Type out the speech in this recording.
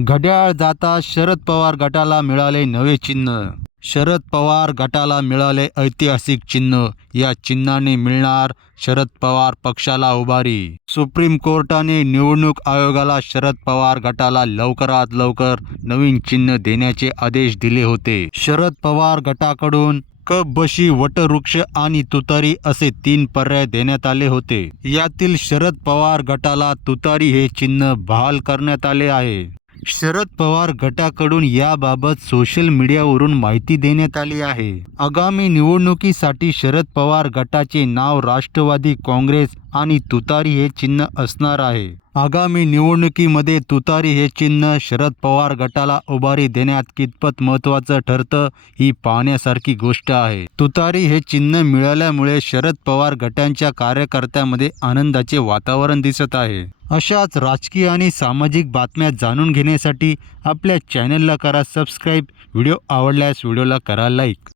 घड्याळ जाता शरद पवार गटाला मिळाले नवे चिन्ह. शरद पवार गटाला मिळाले ऐतिहासिक चिन्ह. या चिन्हाने मिळणार शरद पवार पक्षाला उभारी. सुप्रीम कोर्टाने निवडणूक आयोगाला शरद पवार गटाला लवकरात लवकर नवीन चिन्ह देण्याचे आदेश दिले होते. शरद पवार गटाकडून कप बशी वटवृक्ष आणि तुतारी असे तीन पर्याय देण्यात आले होते. यातील शरद पवार गटाला तुतारी हे चिन्ह बहाल करण्यात आले आहे. शरद पवार गटाकडून याबाबत सोशल मीडियावरून माहिती देण्यात आली आहे. आगामी निवडणुकीसाठी शरद पवार गटाचे नाव राष्ट्रवादी काँग्रेस आणि तुतारी हे चिन्ह असणार आहे. आगामी निवडणुकीमध्ये तुतारी हे चिन्ह शरद पवार गटाला उभारी देण्यात कितपत महत्त्वाचं ठरतं ही पाहण्यासारखी गोष्ट आहे. तुतारी हे चिन्ह मिळाल्यामुळे शरद पवार गटांच्या कार्यकर्त्यामध्ये आनंदाचे वातावरण दिसत आहे. अशाच राजकीय आणि सामाजिक बातम्या जाणून घेण्यासाठी आपल्या चॅनलला करा सबस्क्राईब. व्हिडिओ आवडल्यास व्हिडिओला करा लाईक.